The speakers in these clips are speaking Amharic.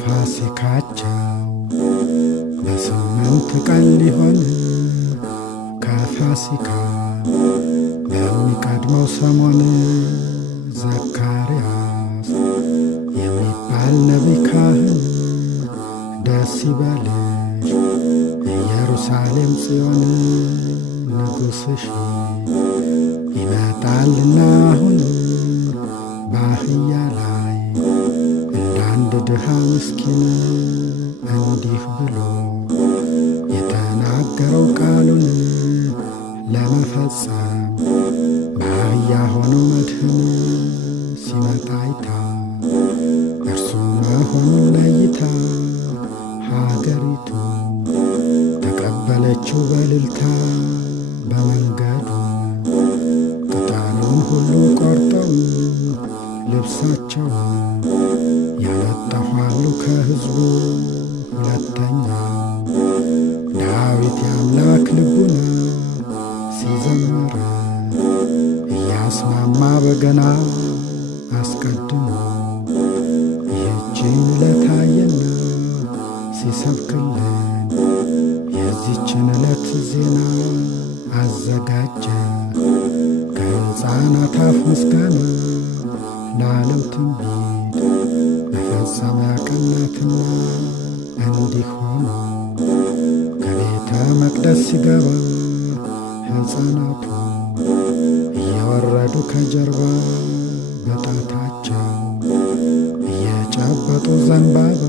ፋሲካቸው በ8 ቀን ሊሆን ከፋሲካ በሚቀድመው ሰሞን ዘካርያስ የሚባል ነቢይ ካህን ደስ ይበልሽ ኢየሩሳሌም ጽዮን ንጉሥሽ ይመጣልና አሁን በአህያ ላይ እንዳንድ ድሃ ምስኪን እንዲህ ብሎ የተናገረው ቃሉን ለመፈጸም በአህያ ሆኖ መድህን ሲመጣ አይታ እርሱ መሆኑን ለይታ ሀገሪቱ ተቀበለችው በእልልታ። በመንገዱ ቅጠሉን ሁሉ ቆርጠው ልብሳቸውን ያነጠፋሉ ከሕዝቡ። ሁለተኛው ዳዊት የአምላክ ልቡና ሲዘምር እያስማማ በገና አስቀድሞ ይህችን ዕለት አየና ሲሰብክልን የዚችን ዕለት ዜና አዘጋጀ ከሕፃናት አፍ ምስጋና ለዓለም ትንቢት መፈጸሚያ ቀን ናትና። እንዲህ ሆኖ ከቤተ መቅደስ ሲገባ ሕፃናቱ እየወረዱ ከጀርባ በጣታቸው እየጨበጡ ዘንባባ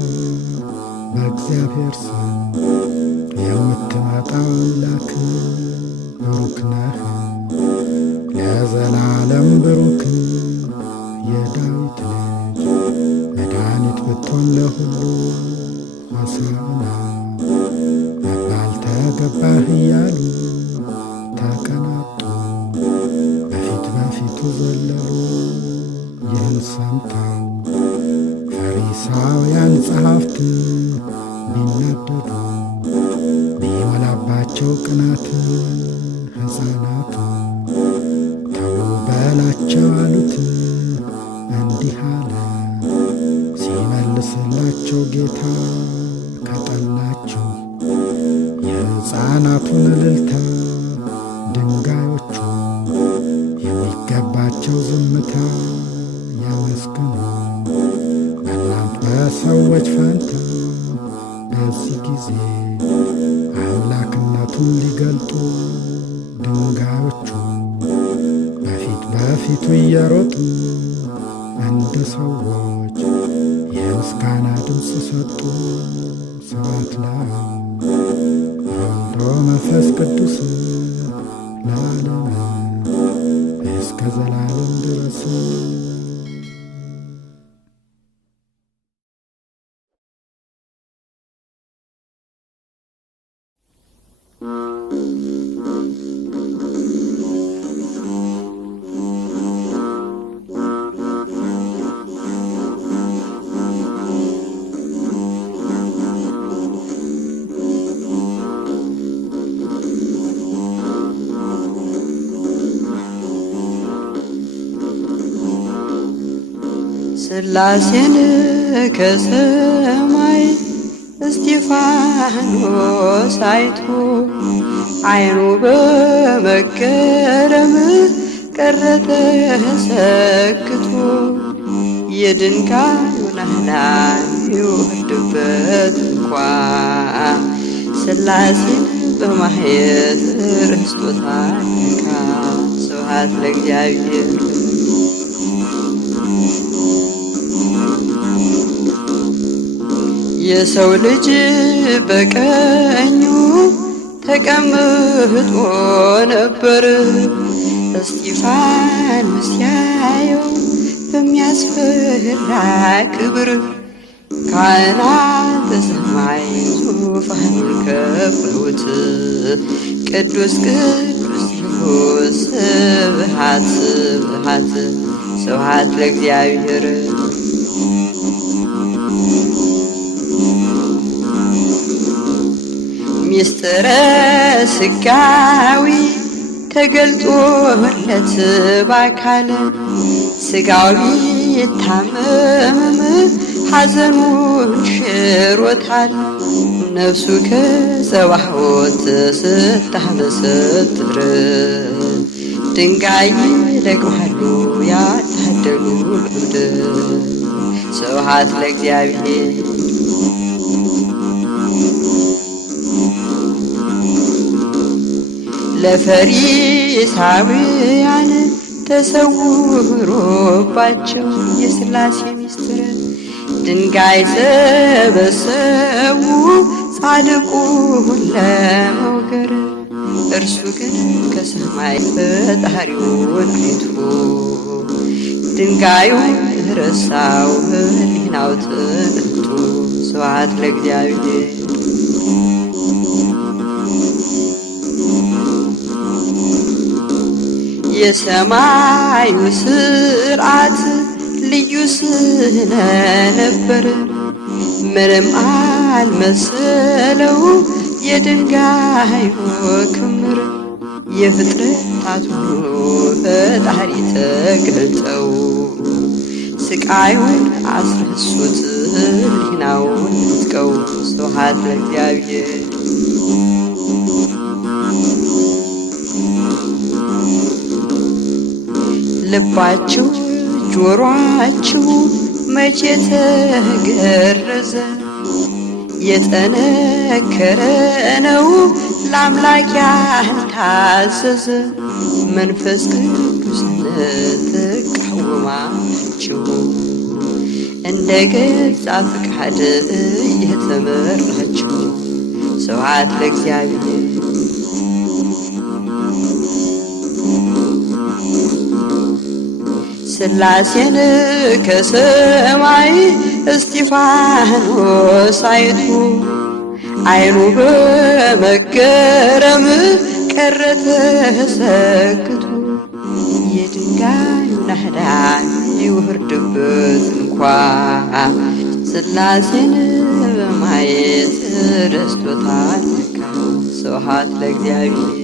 በእግዚአብሔር ስም የምትመጣ አምላክ ብሩክ ነህ ለዘላለም ብሩክ የዳዊት ልጅ መድኃኒት ብትሆን ለሁሉ ሆሳዕና መባል ተገባህ እያሉ ተቀናጡ በፊት በፊቱ ዘለሉ። ይህን ሰምተው ፈሪሳውያን ጸሐፍት ቢናደዱ ቢሞላባቸው ቅናት ሕፃናቱ ተው በላቸው አሉት። እንዲህ አለ ሲመልስላቸው ጌታ ከጠላችሁ የሕፃናቱን እልልታ ድንጋዮቹ የሚገባቸው ዝምታ ያመስግኑ በእናንት በሰዎች ፈንታ። በዚህ ጊዜ አምላክነቱን ሊገልጡ ድንጋዮቹ በፊት በፊቱ እየሮጡ እንደ ሰዎች የምስጋና ድምፅ ሰጡ። ስብሐት ለአብ ወወልድ ወመንፈስ ቅዱስ ለዓለሙ እስከ ዘላለም ድረስ። ሥላሴን ከሰማይ እስጢፋኖስ አይቶ ዓይኑ በመገረም ቀረ ተሰክቶ የድንጋዩን አህላን ይወርድበት እንኳ ሥላሴን በማየት ረስቶታል ለካ። ስብሐት ለእግዚአብሔር። የሰው ልጅ በቀኙ ተቀምጦ ነበር። እስጢፋኖስ ሲያየው በሚያስፈራ ክብር ካህናተ ሰማይ ዙፋኑን ከበውት ቅዱስ ቅዱስ ሲሉት ስብሐት ስብሐት ስብሐት ለእግዚአብሔር። ምስጢረ ሥጋዌ ተገልጦለት በአካል ሥጋው ቢታመም ሐዘኑን ሽሮታል። ነፍሱ ከጸባዖት ስታመሰጥር ድንጋይ ይለቅማሉ ያልታደሉ ለምድር። ስብሐት ለእግዚአብሔር። ለፈሪሳውያን ተሰውሮባቸው የሥላሴ ምስጢር ድንጋይ ሰበሰቡ ጻድቁን ለመውገር። እርሱ ግን ከሰማይ ፈጣሪውን አይቶ ድንጋዩን ረሳው ሕሊናው ተነክቶ። ስብሐት ለእግዚአብሔር። የሰማዩ ሥርዓት ልዩ ስለነበር ምንም አልመሰለው የድንጋዩ ክምር። የፍጥረታት ሁሉ ፈጣሪ ተገልጠው ስቃዩን አስረሱት ሕሊናውን ነጥቀው። ስብሐት ለእግዚአብሔር። ልባችሁ ጆሮአችሁ መቼ ተገረዘ? የጠነከረ ነው ለአምላክ ያልታዘዘ። መንፈስ ቅዱስን ትቃወማችሁ እንደ ገዛ ፈቃድ እየተመራችሁ። ስብሐት ለእግዚአብሔር። ሥላሴን ከሰማይ እስጢፋኖስ አይቶ ዓይኑ በመገረም ቀረ ተሰክቶ። የድንጋዩ ናዳ ይወርድበት እንኳ ሥላሴን በማየት ረስቶታል ለካ። ስብሐት ለእግዚአብሔር።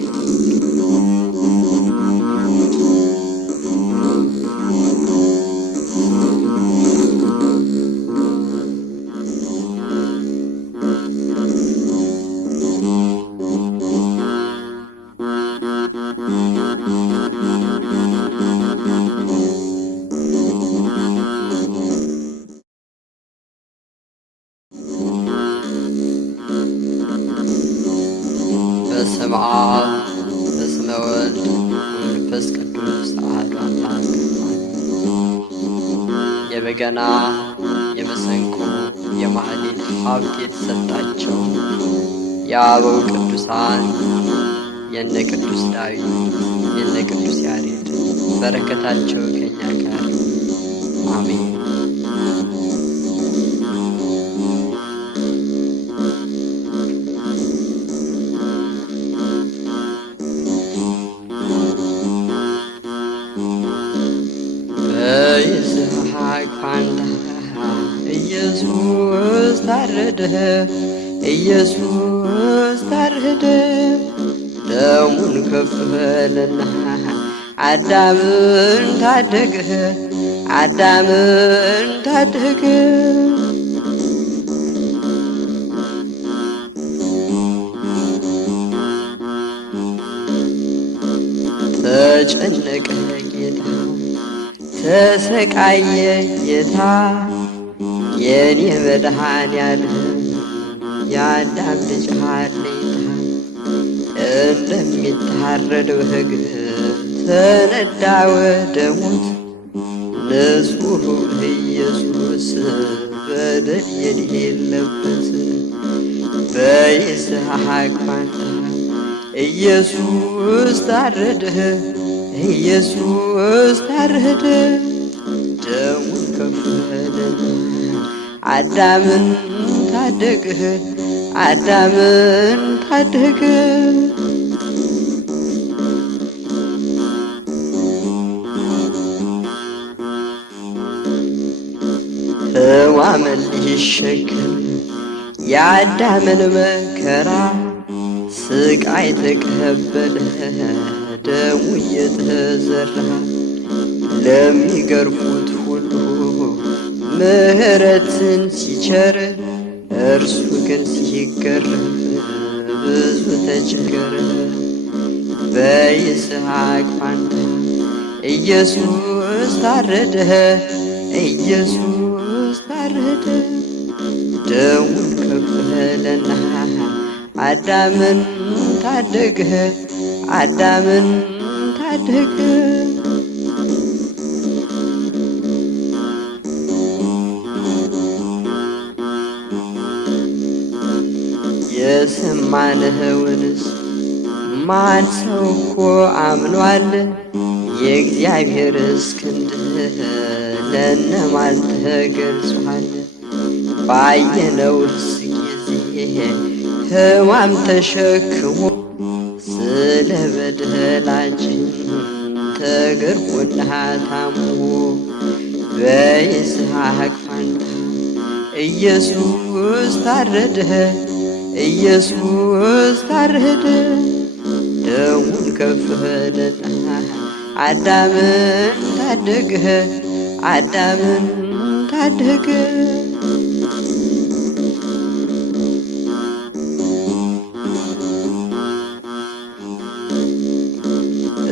በስመ አብ በስመ ወልድ ወመንፈስ ቅዱስ አሐዱ አምላክ። የበገና የመሰንቆ የማህሌት ሀብት የተሰጣቸው የአበው ቅዱሳን የነ ቅዱስ ዳዊት የነ ቅዱስ ያሬድ በረከታቸው ከኛ ጋር አሜን። በይስሐቅ ፋንታ ኢየሱስ ታረደ፣ ኢየሱስ ታረደ። ደሙን ከፈለና አዳምን ታደገ፣ አዳምን ታደገ። ተጨነቀ ጌታ ተሰቃየ ጌታ የኔ መድኃኔዓለም የአዳም ልጅ አለኝታ ለሚታረደው ሕግ ተነዳ ወደ ሞት ንጹሑ ኢየሱስ በደል የሌለበት በይስሐቅ ፋንታ ኢየሱስ ታረደ ኢየሱስ ታረደ ደሙን ከፈለና አዳምን ታደገ አዳምን ታደገ ሕማምን ሊሸከም የአዳምን መከራ ስቃይ ተቀበለ ደሙ እየተዘራ ለሚገርፉት ሁሉ ምሕረትን ሲቸር እርሱ ግን ሲገረፍ ብዙ ተቸገረ። በይስሐቅ ፋንታ ኢየሱስ ታረደ ኢየሱስ ታረደ ደሙን ከፈለና አዳምን ታደገ አዳምን ታደገ የሰማንኸውንስ ማን ሰው እኮ አምኗል? የእግዚአብሔርስ ክንድ ለእነማን ተገልጿል? ባየነውስ ጊዜ ሕማም ተሸክሞ ስለ በደላችን ተገርፎና ታሞ በይስሐቅ ፋንታ ኢየሱስ ታረደ ኢየሱስ ታረደ ደሙን ከፈለና አዳምን ታደገ አዳምን ታደገ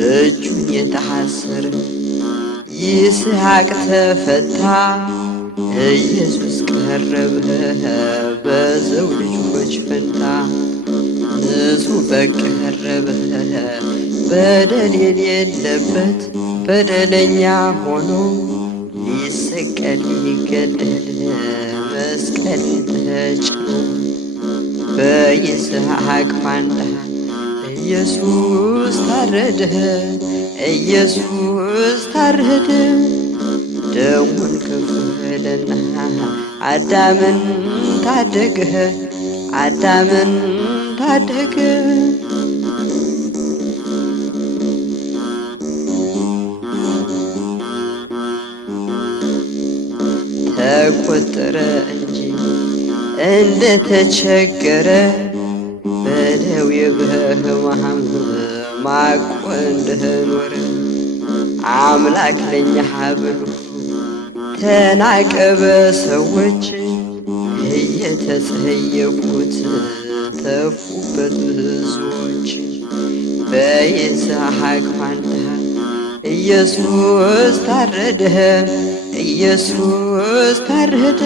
እጁን የታሰረ ይስሐቅ ተፈታ ኢየሱስ ቀረበ በሰው ልጆች ፈንታ ንጹሕ በግ ቀረበ በደል የሌለበት በደለኛ ሆኖ ሊሰቀል ሊገደል መስቀል ተጭኖ በይስሐቅ ፋንታ ኢየሱስ ታረደ ኢየሱስ ታረደ ደሙን ከፈለና አዳምን ታደገ አዳምን ታደገ ተቆጠረ እንጂ እንደተቸገረ በደዌ በሕማም ማቆ እንደኖረ አምላክ ለኛ ብሎ ተናቀ በሰዎች እየተጸየፉት ተፉበት ብዙዎች በይስሐቅ ፋንታ ኢየሱስ ታረደ ኢየሱስ ታረደ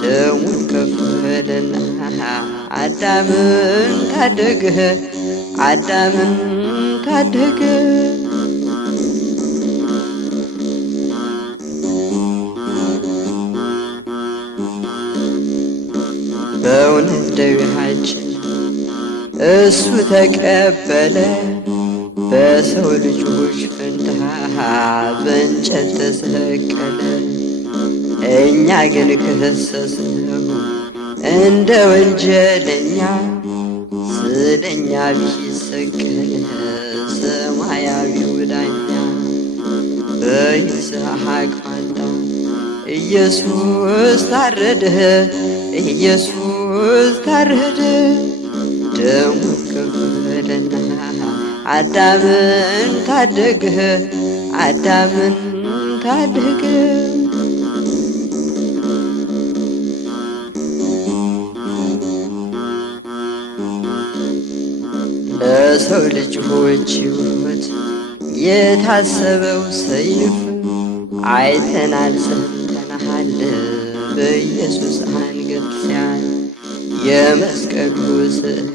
ደሙን ከፈለና አዳምን ታደገ አዳምን ታደገ በእውነት ደዌያችን እሱ ተቀበለ በሰው ልጆች ፈንታ በእንጨት ተሰቀለ እኛ ግን ከሰስነው እንደ ወንጀለኛ ስለኛ ቢሰቀል ሰማያዊው ዳኛ በይስሐቅ ፋንታ ኢየሱስ ታረደ ኢየሱስ ታረደ ደሙን ከፈለና አዳምን ታደገ አዳምን ታደገ ለሰው ልጆች ሕይወት የታሰበው ሰይፍ አይተናል ሰምተናል በኢየሱስ አንገት ሲያል የመስቀሉ ስዕል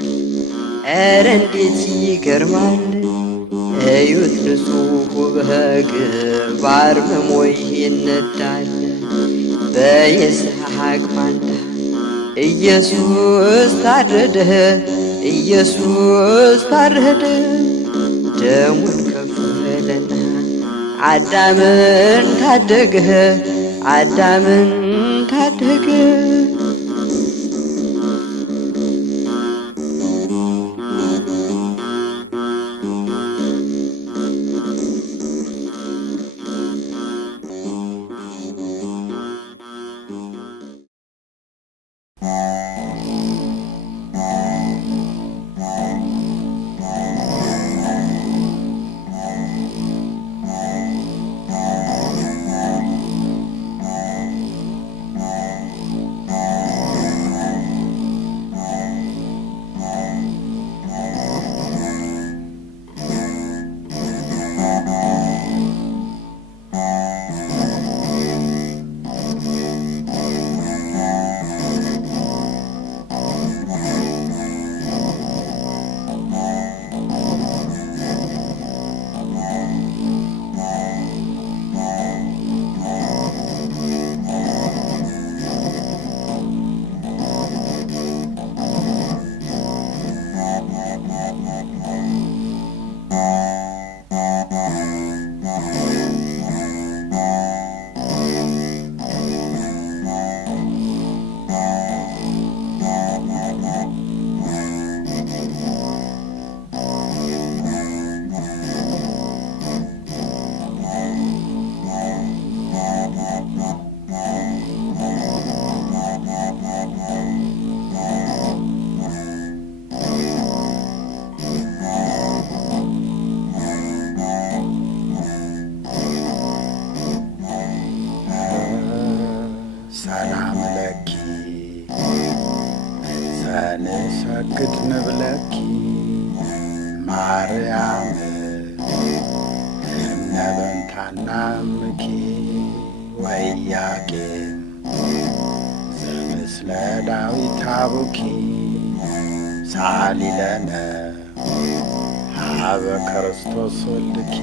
ኧረ እንዴት ይገርማል! እዩት ንጹሕ በግብ አርምሞ ይነዳል። በይስሐቅ ፋንታ ኢየሱስ ታረደ፣ ኢየሱስ ታረደ። ደሙን ከፈለና አዳምን ታደገ፣ አዳምን ታደገ። ሰግድ ንብለኪ ማርያም እምነበንታና እምኪ ወኢያቄም ዘምስለ ዳዊት አቡኪ ሳሊ ለነ ሀበ ክርስቶስ ወልድኪ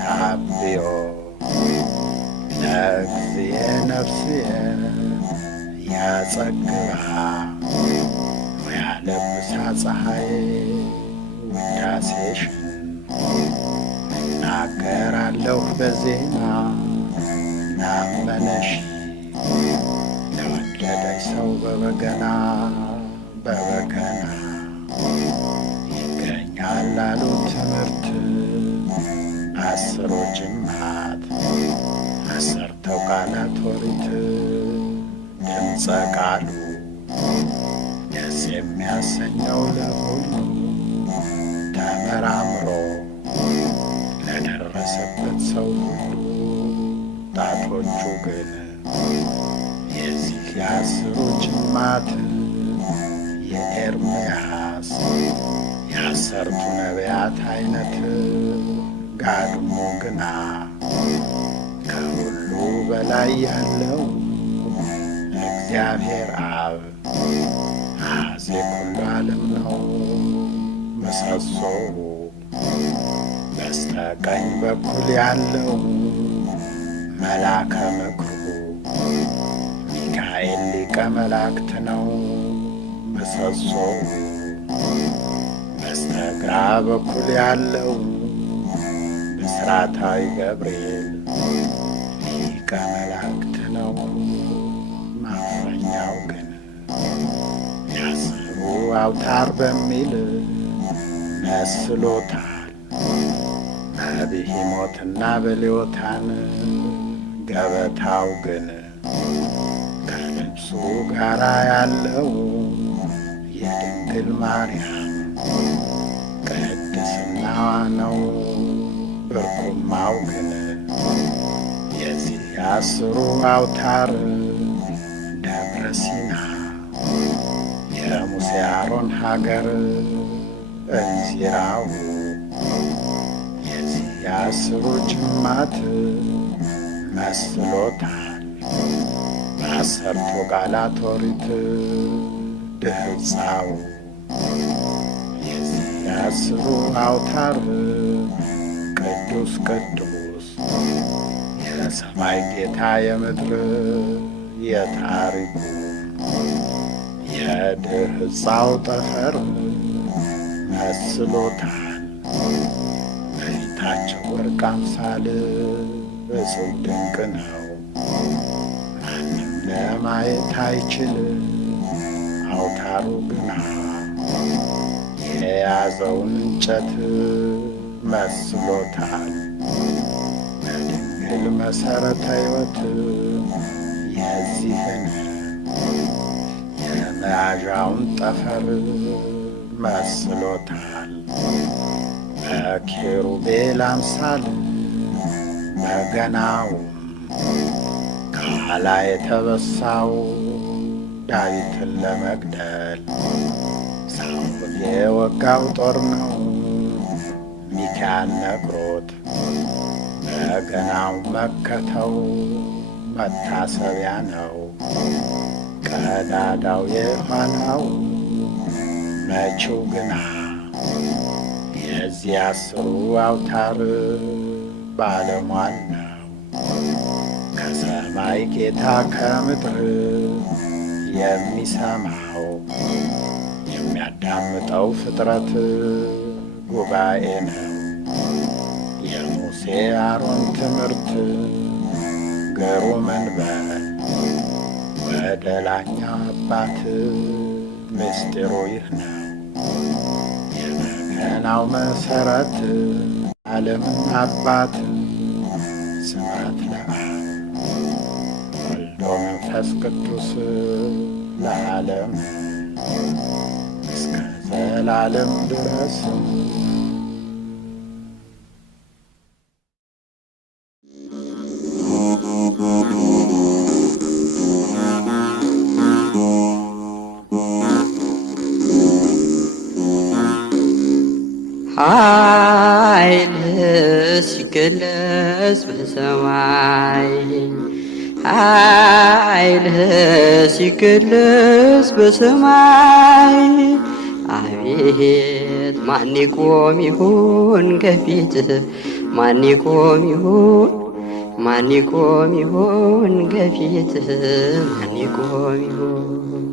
ታብዮ ለእግዚእየ ነፍስየ ያጸግብሃ ወያለብሳ ፀሐይ ውዳሴሽን እናገራለሁ በዜማ ላመነሽ ለወለደች ሰው በበገና ይገኛል ላሉት ትምህርት አስሩ ጅማት አሰርተው ቃላት ኦሪት ድምፀ ቃሉ ደስ የሚያሰኘው ለሁሉ ተመራምሮ ለደረሰበት ሰው ሁሉ ጣቶቹ ግን የዚህ የአስሩ ጅማት የኤርምያስ የአሰርቱ ነቢያት አይነት ጋድሞ ግና ከሁሉ በላይ ያለው እግዚአብሔር አብ አፄ ኩሉ ዓለም ነው። ምሰሶው በስተቀኝ በኩል ያለው መልአከ ምክሩ ሚካኤል ሊቀ መላእክት ነው። ምሰሶው በስተግራ በኩል ያለው ብስራታዊ ገብርኤል ሊቀ መላእክት ነው። ማፈኛው ግን የአስሩ አውታር በሚል መስሎታል። በብሂሞትና በሌዎታን ገበታው ግን ከልብሱ ጋራ ያለው የድንግል ማርያም ቅድስናዋ ነው። ብርኩማው ግን የዚህ የአስሩ አውታር ደብረ ሲና የሙሴ አሮን ሀገር እንዚራው የዚህ የአስሩ ጅማት መስሎታል። በአሰርቱ ቃላት ኦሪት ድህፃው አስሩ አውታር ቅዱስ ቅዱስ የሰማይ ጌታ የምድር የታሪኩ የድህፃው ጠፈር መስሎታል በፊታቸው ወርቅ አምሳል እጹብ ድንቅ ነው ማንም ለማየት አይችል አውታሩ ግና የያዘውን እንጨት መስሎታል በድንግል መሠረተ ሕይወት የዚህን የመያዣውን ጠፈር መስሎታል በኪሩቤል አምሳል በገናውም ከኋላ የተበሳው ዳዊትን ለመግደል ሳኦል የወጋው ጦር ነው ሚካኤል ነግሮት በገናው መከተው መታሰቢያ ነው ቀዳዳው የኋላው መቼው ግና የዚህ አስሩ አውታር ባለሟል ነው ከሰማይ ጌታ ከምድር የሚሰማው የሚያዳምጠው ፍጥረት ጉባኤ ነው የሙሴ አሮን ትምህርት ግሩም እንበል ወደ ላኛው አባት ምስጢሩ ይህ ነው የበገናው መሠረት ዓለምን አባት ስብሐት ለአብ ወልዶ መንፈስ ቅዱስ ለዓለም እስከ ዘላለም ድረስ ኃይልህ ሲገለጽ በሰማይ ኃይልህ ሲገለጽ በሰማይ አቤት ማን ይቆም ይሆን ከፊትህ ማን ይቆም ይሆን ማን ይቆም ይሆን ከፊትህ ማን ይቆም ይሆን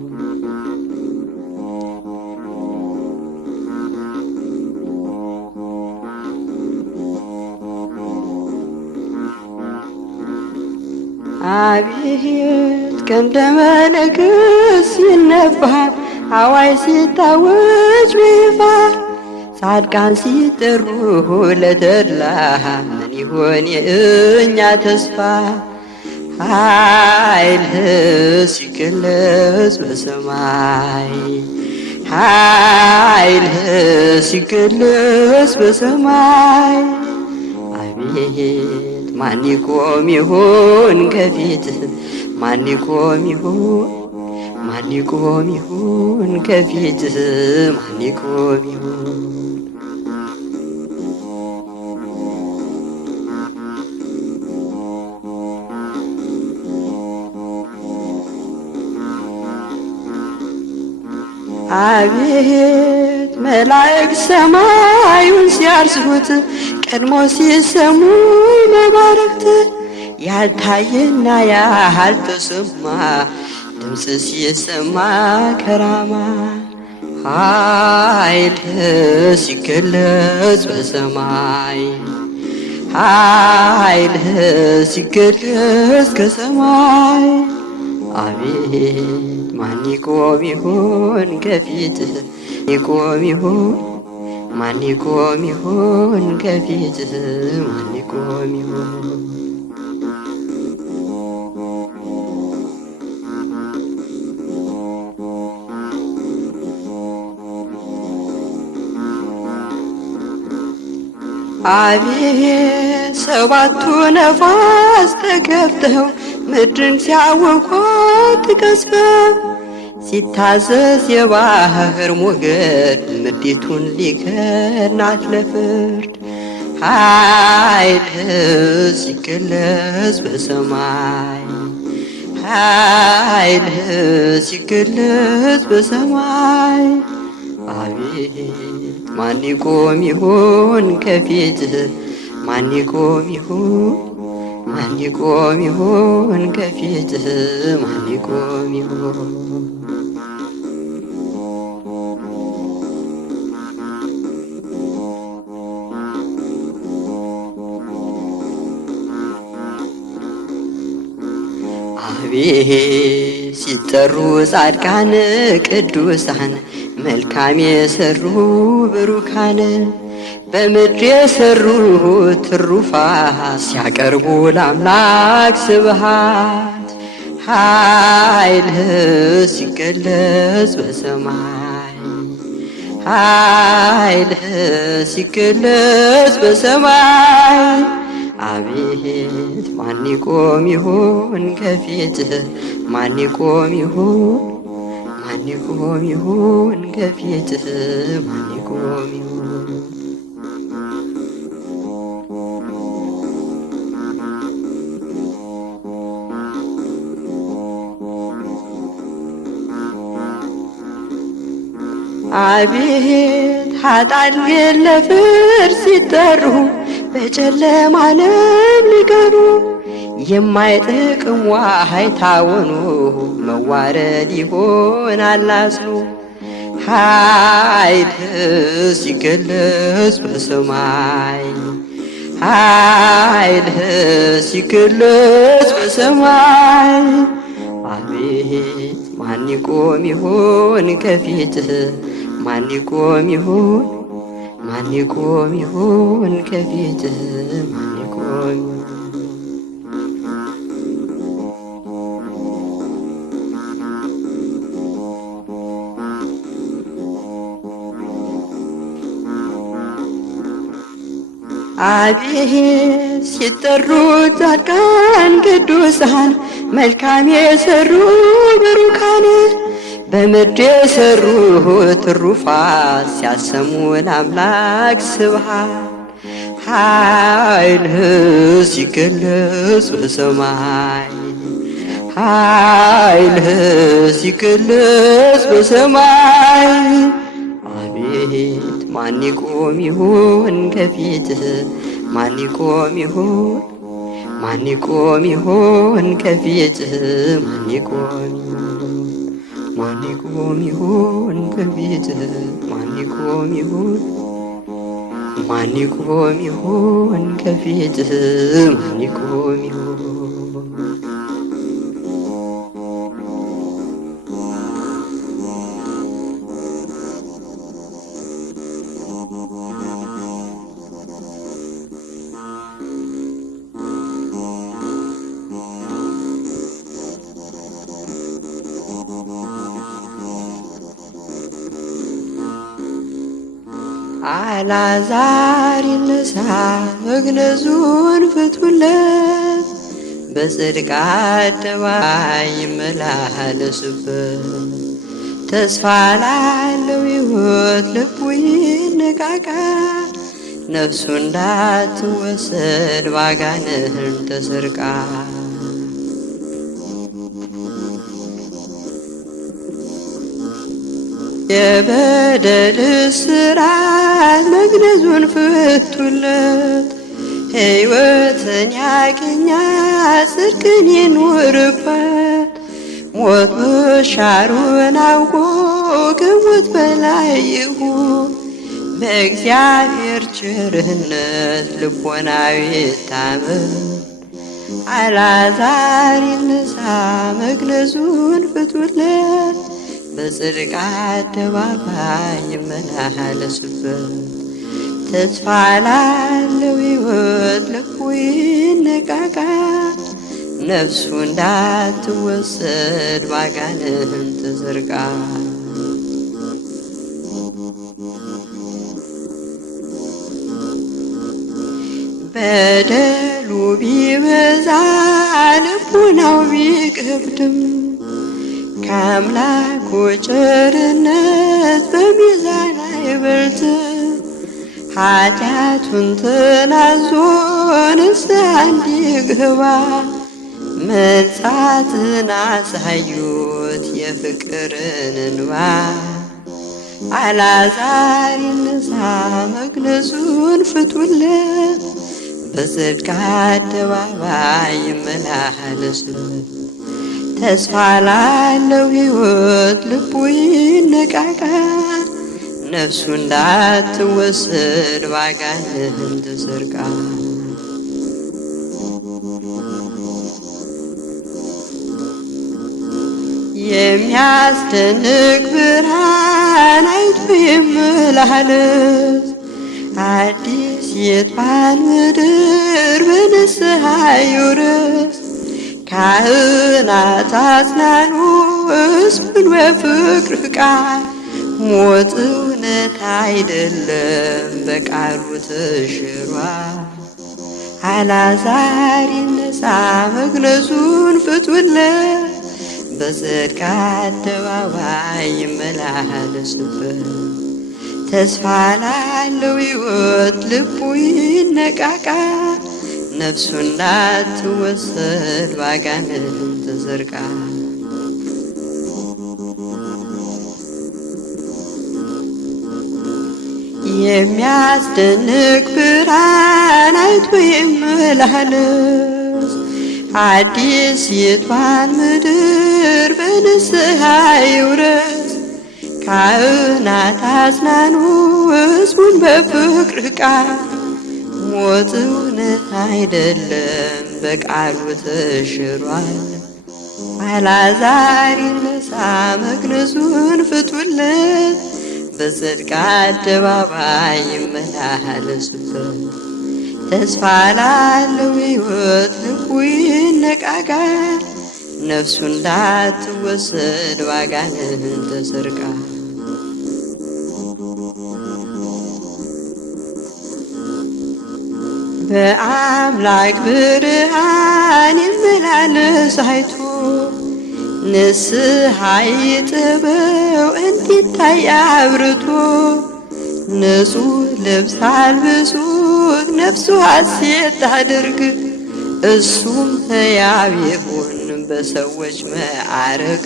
አቤት ቀንደ መለከት ሲነፋ አዋይ ሲታወጅ በይፋ ጻድቃን ሲጠሩ ለተድላ ምን ይሆን የእኛ ተስፋ ኃይልህ ሲገለጽ በሰማይ ኃይልህ ሲገለጽ በሰማይ አቤት ማን ይቆም ይሆን ከፊትህ ማን ይቆም ይሆን ማን ይቆም ይሆን ከፊትህ ማን ይቆም ይሆን አቤት መላእክት ሰማዩን ሲያርሱት ቀድሞ ሲሰሙ መባረክት ያልታየና ያልተሰማ ድምፅ ሲሰማ ከራማ ኃይልህ ሲገለጽ በሰማይ ኃይልህ ሲገለጽ ከሰማይ አቤት ማን ይቆም ይሆን ከፊትህ ይቆም ይሆን ማን ይቆም ይሆን ከፊትህ ማን ይቆም ይሆን አቤት ሰባቱ ነፋስ ተከፍተው ምድርን ሲያወቋት ቀስፈው ሲታዘዝ የባህር ሞገድ ምድሪቱን ሊከናት ለፍርድ ኃይልህ ሲገለጽ በሰማይ ኃይልህ ሲገለጽ በሰማይ አቤት ማን ይቆም ይሆን ከፊትህ? ማን ይቆም ይሆን? ማን ይቆም ይሆን ከፊትህ? ማን ይቆም ይሆን? አቤት ሲጠሩ ጻድቃን ቅዱሳን መልካም የሰሩ ብሩካን በምድር የሰሩ ትሩፋት ሲያቀርቡ ለአምላክ ስብሃት ኃይልህ ሲገለጽ በሰማይ ኃይልህ ሲገለጽ በሰማይ አቤት ማን ይቆም ይሆን ከፊትህ? ማን ይቆም ይሆን? ማን ይቆም ይሆን ከፊትህ? ማን ይቆም ይሆን? አቤት ኃጥአን ለፍርድ ሲጠሩ በጨለማ ዓለም ሊቀሩ የማይጠቅም ዋሃይታ ሆኖ መዋረድ ይሆናል አስሎ ኃይልህ ሲገለጽ በሰማይ ኃይልህ ሲገለጽ በሰማይ አቤት ማን ይቆም ይሆን ከፊትህ? ማን ይቆም ይሆን? ማን ይቆም ይሆን ከፊትህ? ማን ይቆም ይሆን? አቤት ሲጠሩ ጻድቃን ቅዱሳን መልካም የሰሩ ብሩካን በምድር የሰሩ ትሩፋት ሲያሰሙ ለአምላክ ስብሃት ኃይልህ ሲገለጽ በሰማይ ኃይልህ ሲገለጽ በሰማይ አቤት ማን ይቆም ይሆን ከፊትህ? ማን ይቆም ይሆን? ማን ይቆም ይሆን ከፊትህ? ማን ይቆም ይሆን? ማን ይቆም ይሆን ከፊትህ? ማን ይቆም ይሆን? ማን ይቆም ይሆን ከፊትህ? ማን ይቆም ይሆን? አልዓዛር ይነሳ መግነዙን ፍቱለት በጽድቅ አደባባይ ይመላለስበት ተስፋ ላለው ሕይወት ልቡ ይነቃቃ ነፍሱ እንዳትወሰድ ባጋንንት ተሰርቃ የበደል እስራት መግነዙን ፍቱለት ሕይወትን ያገኛ ጽድቅን ይኑርበት ሞት መሻሩን አውቆ ከሞት በላይ ይሁን በእግዚአብሔር ቸርነት ልቦናዊ ይታመን አልዓዛር ይነሳ መግነዙን ፍቱለት በጽድቅ አደባባይ ይመላለስበት ተስፋ ላለው ሕይወት ልቡ ይነቃቃ ነፍሱ እንዳትወሰድ ባጋንንት ተሰርቃ በደሉ ቢበዛ ልቡናው ቢከብድም ከአምላኩ ቸርነት በሚዛን አይበልጥም ኃጢአቱን ተናዞ ንስሐ እንዲገባ መንጻትን አሳዩት የፍቅርን እንባ አልዓዛር ይነሣ መግነዙን ፍቱለት፣ በጽድቅ አደባባይ ይመላለስበት። ተስፋ ላለው ሕይወት ልቡ ይነቃቃ፣ ነፍሱ እንዳትወሰድ ባጋንንት ሰርቃ። የሚያስደንቅ ብርሃን አይቶ ይመላለስ፣ አዲስ የጥፋን ምድር በንስሐ ይውረስ። ካህናት አጽናኑ ሕዝቡን በፍቅር ቃል፣ ሞት እውነት አይደለም በቃሉ ተሽሯል። አልዓዛር ይነሣ መግነዙን ፍቱለት፣ በጽድቅ አደባባይ ይመላለስበት። ተስፋ ላለው ሕይወት ልቡ ይነቃቃ፣ ነፍሱ እንዳትወሰድ ባጋንንት ሰርቃ። የሚያስደንቅ ብርሃን አይቶ ይመላለስ፣ አዲስ የጥፋን ምድር በንስሐ ይውረስ። ካህናት አጽናኑ ሕዝቡን በፍቅር ቃል፣ ሞት እውነት አይደለም በቃሉ ተሽሯል። አልዓዛር ይነሣ መግነዙን ፍቱለት፣ በጽድቅ አደባባይ ይመላለስበት። ተስፋ ላለው ሕይወት ልቡ ይነቃቃ፣ ነፍሱ እንዳትወሰድ ባጋንንት ሰርቃ። በአምላክ ብርሃን ይመላለስ አይቶ፣ ንስሐ ይጥበው እንዲታይ አብርቶ። ንጹሕ ልብስ አልብሱት ነፍሱ ሐሴት ታድርግ፣ እሱም ሕያው ይሁን በሰዎች መዓረግ።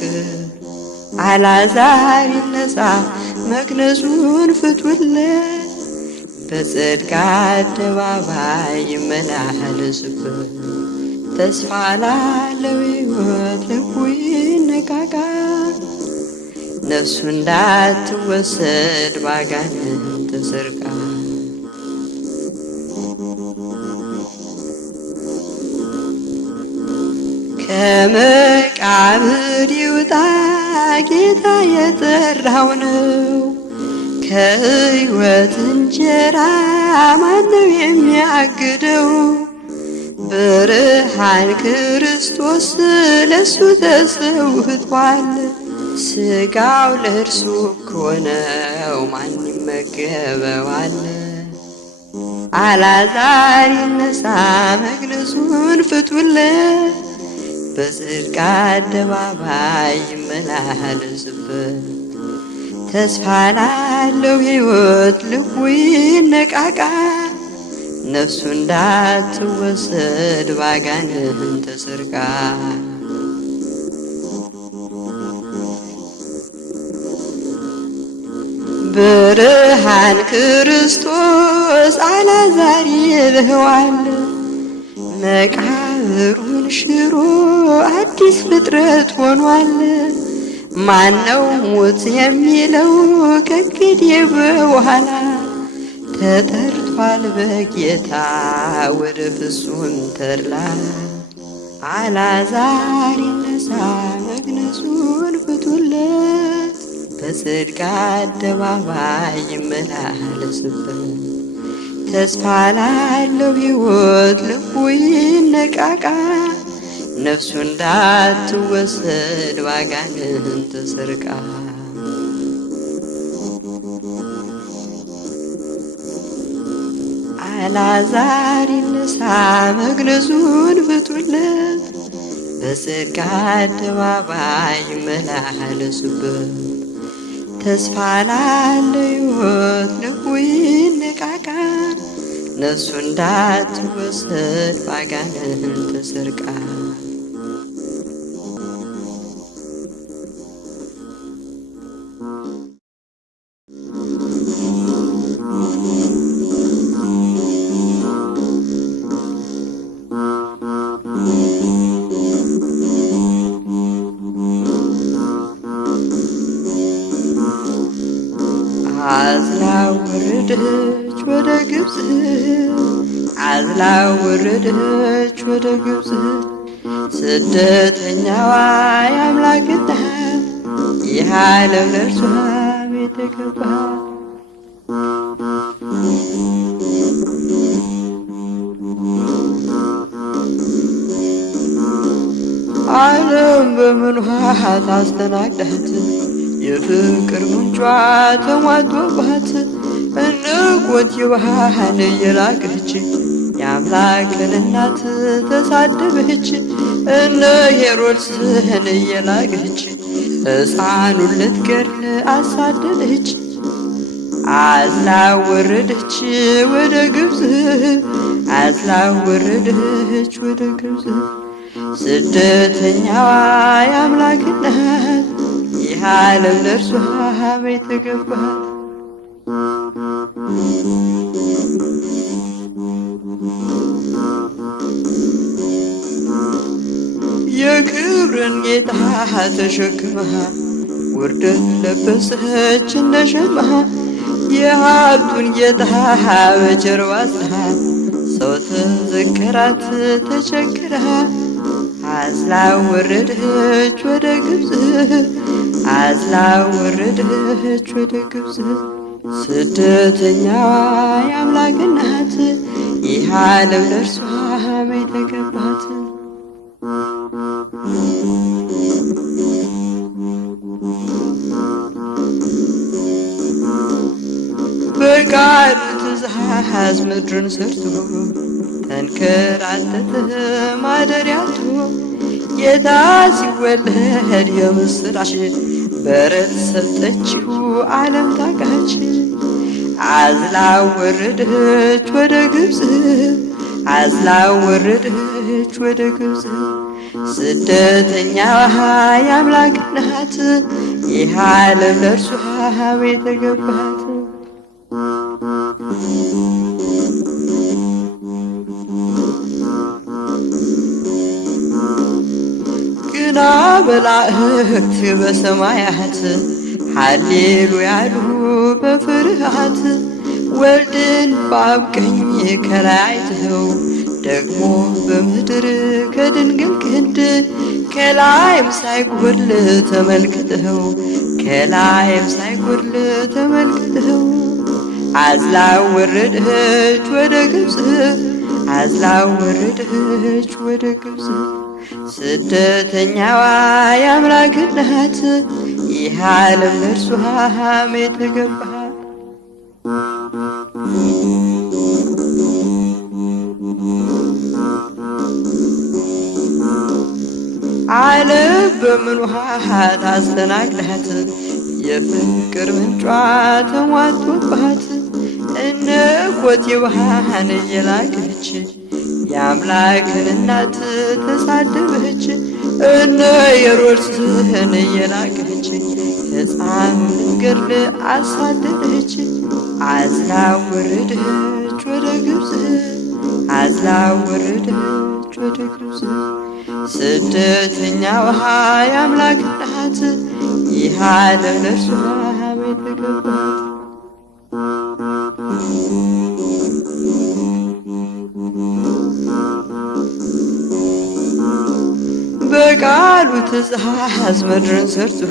አልዓዛር ይነሣ መግነዙን ፍቱለት፣ በጽድቅ አደባባይ ይመላለስበት። ተስፋ ላለው ሕይወት ልቡ ይነቃቃ፣ ነፍሱ እንዳትወሰድ ባጋንንት ሰርቃ። ከመቃብር ይውጣ ጌታ የጠራው ነው፣ ከሕይወት እንጀራ ማነው የሚያግደው? ብርሃን ክርስቶስ ለሱ ተሰውቷል፣ ሥጋው ለእርሱ እኮ ነው ማን ይመገበዋል? አልዓዛር ይነሣ መግነዙን ፍቱለት፣ በጽድቅ አደባባይ ይመላለስበት። ተስፋ ላለው ሕይወት ልቡ ይነቃቃ፣ ነፍሱ እንዳትወሰድ ባጋንንት ሰርቃ። ብርሃን ክርስቶስ አልዓዛር ይልህዋል፣ መቃብሩን ሽሮ አዲስ ፍጥረት ሆኗል። ማነው ሞት የሚለው ከእንግዲህ በኋላ? ተጠርቷል በጌታ ወደ ፍጹም ተድላ። አልዓዛር ይነሣ መግነዙን ፍቱለት፣ በጽድቅ አደባባይ ይመላለስበት። ተስፋ ላለው ሕይወት ልቡ ይነቃቃ፣ ነፍሱ እንዳትወሰድ ባጋንንት ሰርቃ። አልዓዛር ይነሣ መግነዙን ፍቱለት፣ በጽድቅ አደባባይ ይመላለስበት። ተስፋ ላለው ሕይወት ልቡ ይነቃቃ፣ ነፍሱ እንዳትወሰድ ባጋንንት ሰርቃ። አዝላ ወረደች ወደ ግብፅ አዝላ ወረደች ወደ ግብፅ ስደተኛዋ የአምላክ እናት ይህ ዓለም ለእርሷ ቤት ገባ። ዓለም በምን ውሃ ታስተናግዳት የፍቅር ምንጯ ተሟጦባት እንቆት የባህን እየላቀች የአምላክን እናት ተሳደበች እነ ሄሮድስን እየላቀች ሕፃኑን ልትገድል አሳደደች። አዝላ ወረደች ወደ ግብፅ አዝላ ወረደች ወደ ግብፅ ስደተኛዋ የአምላክ እናት ይህ ዓለም ለእርሷ ቤት ገባት። የክብርን ጌታ ተሸክማ ውርደት ለበሰች እንደ ሸማ የሀብቱን ጌታ በጀርባ አዝላ ሰው ተዘከራት ተቸግራ አዝላ ወረደች ወደ ግብፅ አዝላ ወረደች ወደ ግብፅ ስደተኛዋ የአምላክ እናት ይህ ዓለም ለእርሷ ቤት ገባት። በቃሉ ትእዛዝ ምድርን ሰርቶ ተንከራተተ ማደሪያቱ ጌታ ሲወለድ የምስራች በረት ሰጠችው ዓለም ታቃች። አዝላ ወረደች ወደ ግብፅ አዝላ ወረደች ወደ ግብፅ ስደተኛዋ የአምላክ እናት ይህ ዓለም ለእርሷ ቤት ገባት። ግና መላእክት በሰማያት ሃሌሉያ አሉ በፍርሃት ወልድን በአብ ቀኝ ከላይ አይተው ደግሞ በምድር ከድንግል ክንድ ከላይም ሳይጎድል ተመልክተው ከላይም ሳይጎድል ተመልክተው አዝላ ወረደች ወደ ግብፅ አዝላ ወረደች ወደ ግብፅ ስደተኛዋ የአምላክ እናት ይህ ዓለም ለእርሷ ቤት ገባት። ዓለም በምን ውሃ ታስተናግዳት የፍቅር ምንጯ ተሟጦባት እነ ኮቴ ውሃን እየላቀች የአምላክን እናት ተሳደበች እነ ሄሮድስን እየላቀች ሕፃኑን ልትገድል አሳደደች። አዝላ ወረደች ወደ ግብፅ አዝላ ወረደች ወደ ግብፅ ስደተኛዋ የአምላክ እናት ይህ ዓለም ለእርሷ ቤት ገባት። በቃሉ ትእዛዝ ምድርን ሰርቶ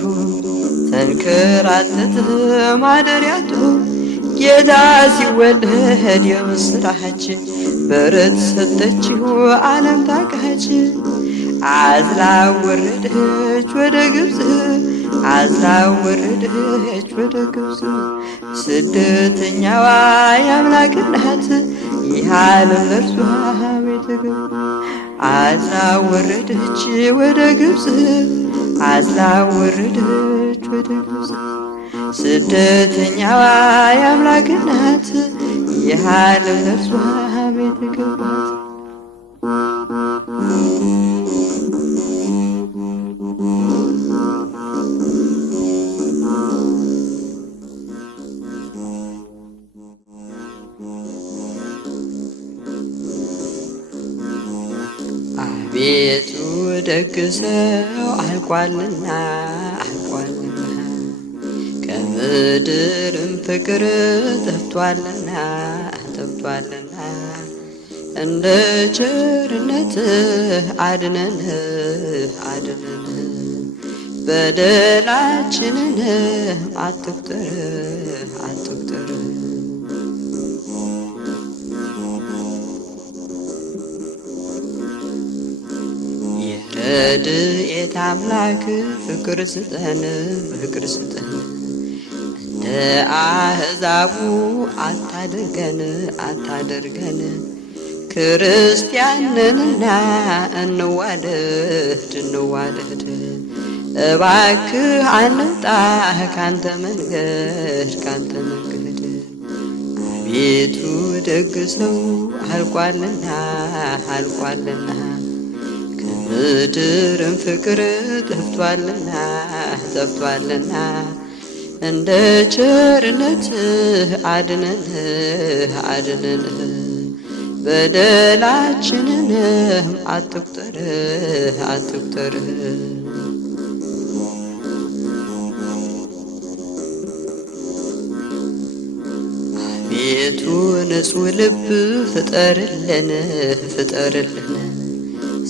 ተንከራተተ ማደሪያቱ ጌታ ሲወለድ የምስራች በረት ሰጠችው ዓለም ታቃች። አዝላ ወረደች ወደ ግብፅ አዝላ ወረደች ወደ ግብፅ ስደተኛዋ የአምላክ እናት ይህ ዓለም ለእርሷ ቤት ገባ። አዝላ ወረደች ወደ ግብፅ አዝላ ወረደች ወደ ግብፅ ስደተኛዋ የአምላክ እናት ይህ ዓለም ለእርሷ ቤት ገባት። አቤቱ ደግ ሰው አልቋልና ከምድርም ፍቅር ጠፍቷልና ጠፍቷልና እንደ ቸርነትህ አድነን አድነን በደላችንን አትቁጠር አትቁጠር። የረድኤት አምላክ ፍቅር ስጠን ፍቅር ስጠን እንደ አሕዛቡ አታድርገን አታድርገን ክርስቲያንንና እንዋደድ እንዋደድ። እባክህ አንውጣ ካንተ መንገድ ካንተ መንገድ አቤቱ ደግ ሰው አልቋልና አልቋልና ከምድርም ፍቅር ጠፍቷልና ጠፍቷልና እንደ ቸርነትህ አድነን አድነን በደላችንንም አትቁጠር አትቁጠር። አቤቱ ንጹሕ ልብ ፍጠርልን ፍጠርልን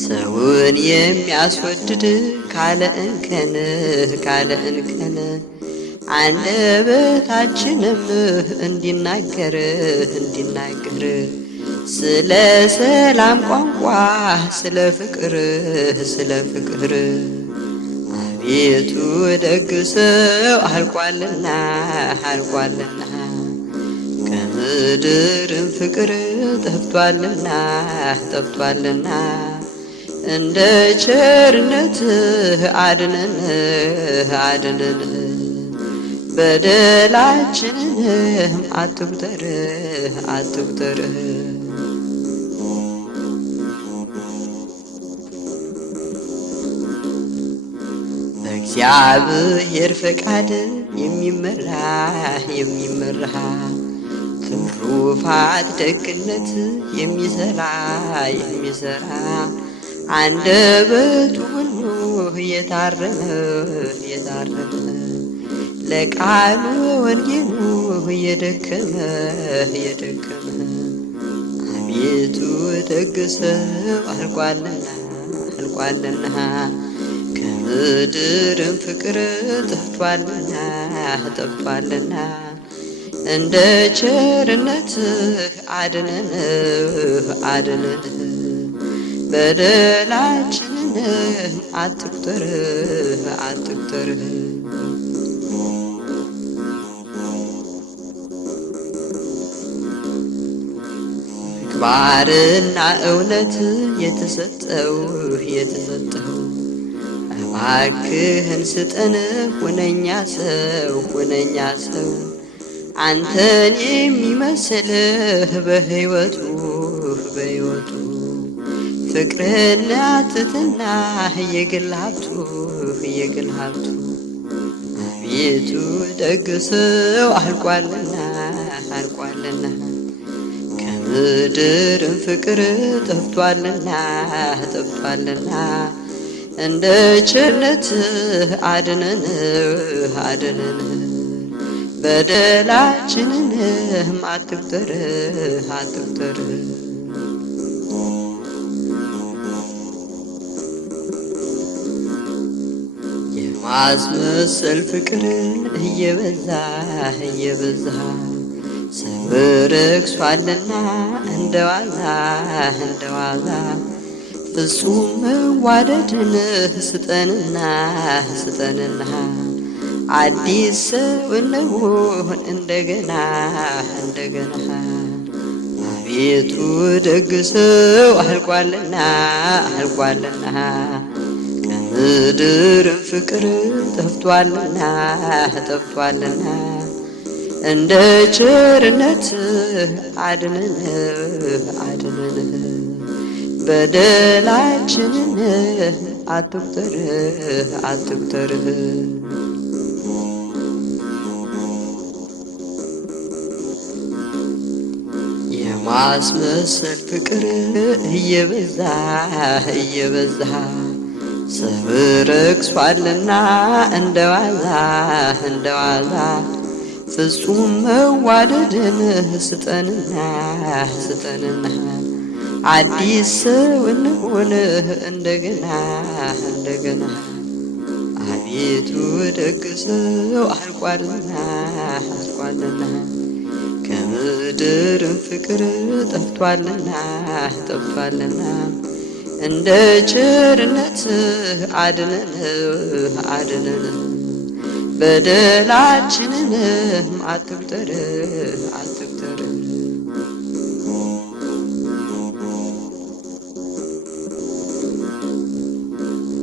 ሰውን የሚያስወድድ ካለ እንከን ካለ እንከን አንደበታችንም እንዲናገር እንዲናገር ስለ ሰላም ቋንቋ ስለ ፍቅር ስለ ፍቅር አቤቱ ደግ ሰው አልቋልና አልቋልና ከምድርም ፍቅር ጠፍቷልና ጠፍቷልና እንደ ቸርነትህ አድነን አድነን በደላችንንም አትቁጠር አትቁጠር። በእግዚአብሔር ፈቃድ የሚመራ የሚመራ ትሩፋት ደግነት የሚሰራ የሚሰራ አንደበቱ ሁሉ የታረመ የታረመ ለቃሉ ወንጌሉ የደከመ የደከመ አቤቱ ደግ ሰው አልቋልና አልቋልና ከምድርም ፍቅር ጠፍቷልና ጠፍቷልና እንደ ቸርነትህ አድነን አድነን በደላችንን አትቁጠር አትቁጠር። ምግባርና እውነት የተሰጠው የተሰጠው እባክህን ስጠን ሁነኛ ሰው ሁነኛ ሰው አንተን የሚመስልህ በሕይወቱ በሕይወቱ ፍቅርና ትሕትና የግል ሀብቱ የግል ሀብቱ አቤቱ ደግ ሰው አልቋልና አልቋልና ከምድርም ፍቅር ጠፍቷልና ጠፍቷልና እንደ ቸርነትህ አድነን አድነን በደላችንንም አትቁጠር አትቁጠር። የማስመሰል ፍቅር እየበዛ እየበዛ ሰው ረክሷልና እንደ ዋዛ እንደ ዋዛ ፍጹም መዋደድን ስጠንና ስጠንና አዲስ ሰው እንሁን እንደገና እንደገና አቤቱ ደግ ሰው አልቋልና አልቋልና ከምድርም ፍቅር ጠፍቷልና ጠፍቷልና እንደ ቸርነትህ አድነን አድነን በደላችንን አትቁጠር አትቁጠር። የማስመሰል ፍቅር እየበዛ እየበዛ ሰው ረክሷልና እንደ ዋዛ እንደ ዋዛ ፍጹም መዋደድን ስጠንና ስጠንና አዲስ ሰው እንሁን እንደገና እንደገና አቤቱ ደግ ሰው አልቋልና አልቋልና ከምድርም ፍቅር ጠፍቷልና ጠፍቷልና እንደ ቸርነትህ አድነን አድነን በደላችንንም አትቁጠር አትቁጠር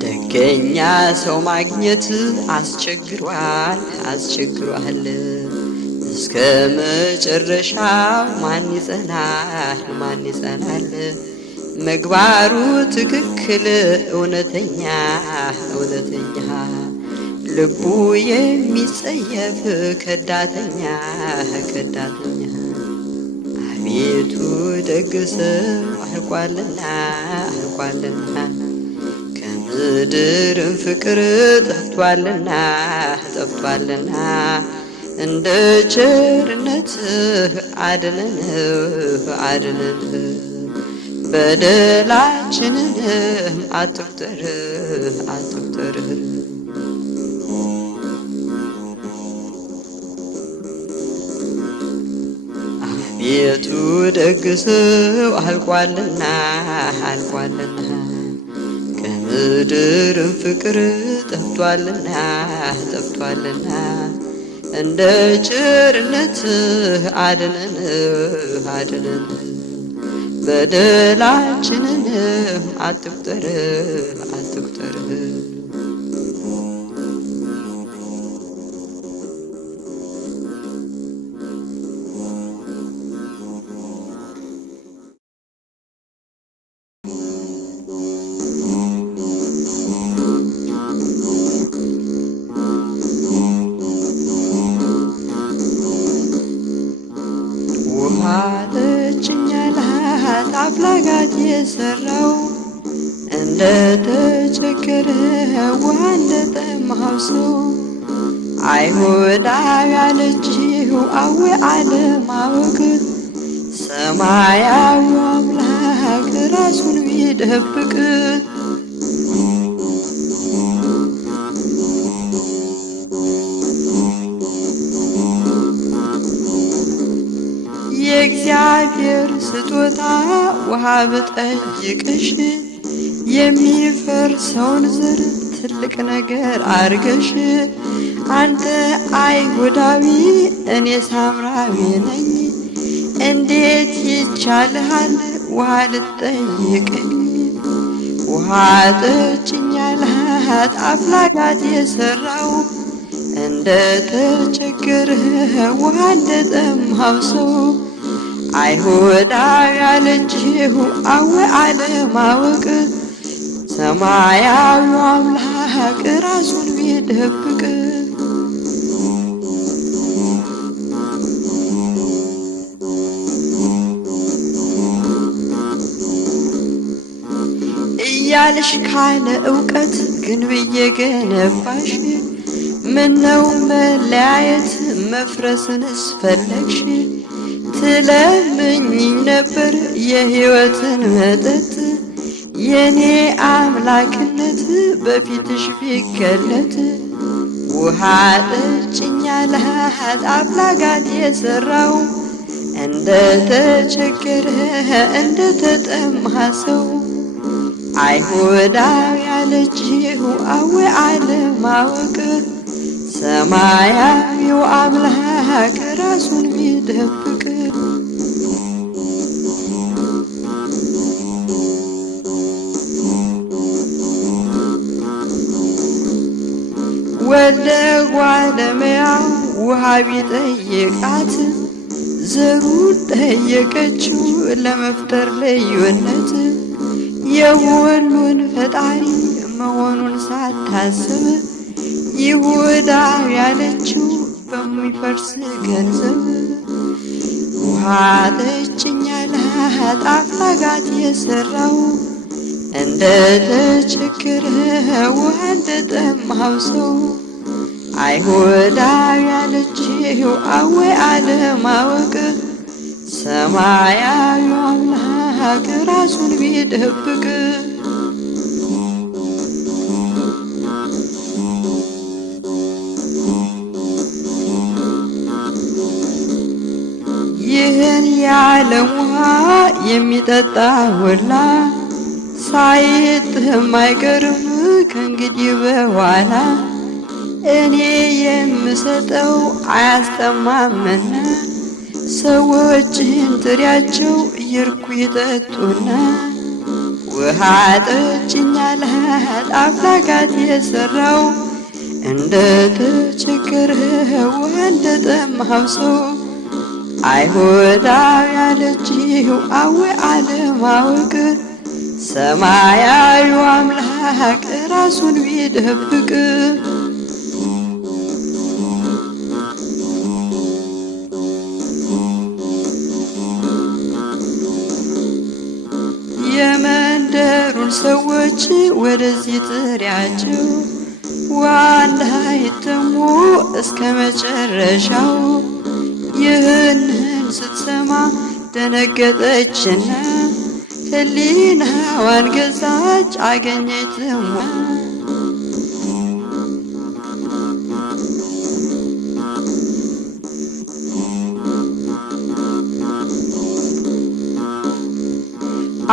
ደገኛ ሰው ማግኘት አስቸግሯል አስቸግሯል እስከ መጨረሻው ማን ይጸናል ማን ይጸናል ምግባሩ ትክክል እውነተኛ እውነተኛ ልቡ የሚጸየፍ ከዳተኛ ከዳተኛ አቤቱ ደግ ሰው አልቋልና አልቋልና ከምድርም ፍቅር ጠፍቷልና ጠፍቷልና እንደ ቸርነትህ አድነን አድነን በደላችንንም አትቁጠር አትቁጠር አቤቱ ደግ ሰው አልቋልና አልቋልና ከምድርም ፍቅር ጠፍቷልና ጠፍቷልና እንደ ቸርነትህ አድነን አድነን በደላችንንም አትቁጠር አትቁጠር አፍላጋት የሰራው እንደ ተቸገረ ውሃ እንደጠማው ሰው አይሁዳዊ ያለችው አዌ አለማወቅ ሰማያዊ አምላክ ራሱን ቢደብቅ የእግዚአብሔር ስጦታ ውሃ ብጠይቅሽ የሚፈርሰውን ዘር ትልቅ ነገር አርገሽ አንተ አይሁዳዊ እኔ ሳምራዊ ነኝ እንዴት ይቻልሃል ውሃ ልጠይቅኝ ውሃ ጠጭኝ አላት አፍላጋት የሰራው እንደ ተቸገረ ውሃ እንደጠማው ሰው አይሁዳዊ ያለችው አዌ አለማወቅ ሰማያዊ አምላክ ራሱን ቢደብቅ እያልሽ ካለ እውቀት ግን ብየገነባሽ ምነው መለያየት መፍረስንስ ፈለግሽ ትለምኝኝ ነበር የሕይወትን መጠጥ የኔ አምላክነት በፊትሽ ቢገለጥ ውሃ ጠጭኝ አላት አፍላጋት የሰራው እንደ ተቸገረ እንደ ተጠማ ሰው አይሁዳዊ ያለችው አዌ አለማወቅ ሰማያዊው አምላክ ራሱን ቢደብቅ ወልደ ጓለመያው ውሃ ቢጠይቃት ዘሩን ጠየቀችው ለመፍጠር ልዩነት የሁሉን ፈጣሪ መሆኑን ሳታስብ ይሁዳዊ ያለችው በሚፈርስ ገንዘብ ውሃ ጠጭኝ አላት አፍላጋት የሰራው እንደ ተቸገረ ውሃ እንደጠማው ሰው አይሁዳዊ ያለችው አወይ አለማወቅ ሰማያዊ አምላክ ራሱን ቢደብቅ ይህን የዓለም ውሃ የሚጠጣ ሁላ ሳይጥም አይቀርም ከእንግዲህ በኋላ እኔ የምሰጠው አያስጠማምና ሰዎችን ጥሪያቸው እየርኩ ይጠጡና ውሃ ጠጭኝ አላት አምላካት የሠራው እንደ ተቸገረ ውሃ እንደ ጠማው ሰው አይሁዳዊ ያለችው አወይ አለማወቅ ሰማያዊ አምላክ ራሱን ቢደብቅ የመንደሩን ሰዎች ወደዚህ ጥሪያቸው ዋንዳ ይተሙ እስከ መጨረሻው ይህንን ስትሰማ ደነገጠችና ሕሊናዋን ገዛች አገኘች ትሟ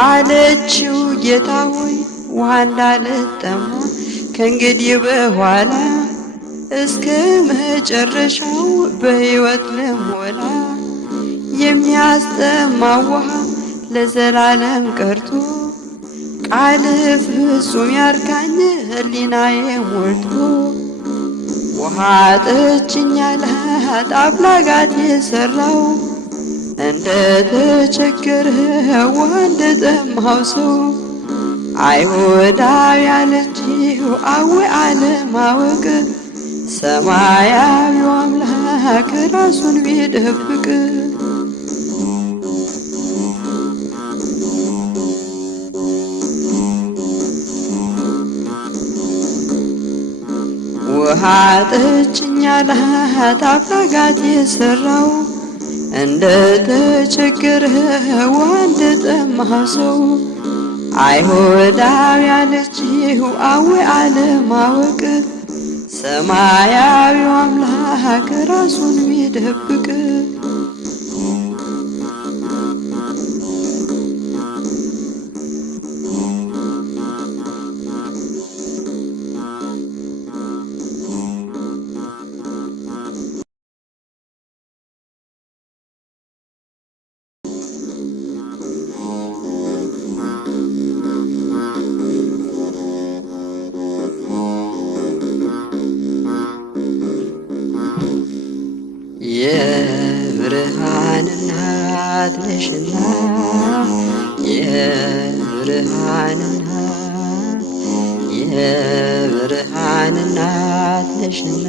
አለችው ጌታ ሆይ ውሃ እንዳልጠማ ከእንግዲህ በኋላ እስከ መጨረሻው በሕይወት ልሞላ የሚያስጠማ ውሃ ለዘላለም ቀርቶ ቃል ፍጹም ያርካኝ ሕሊናዬ ሞልቶ ውሃ ጠጭኝ አላት አምላካት የሠራው እንደ ተቸገረ ውሃ እንደ ጠማው ሰው አይሁዳዊ ያለችው አወይ አለማወቅ ሰማያዊው አምላክ ራሱን ቢደብቅ ውሃ ጠጭኝ አላት አምላካት የሠራው እንደ ተቸገረ ውሃ እንደ ጠማው ሰው አይሁዳዊ ያለችው አወይ አለማወቅ ሰማያዊው አምላክ ራሱን ቢደብቅ የብርሃን እናት ነሽና የብርሃን እናት የብርሃን እናት ነሽና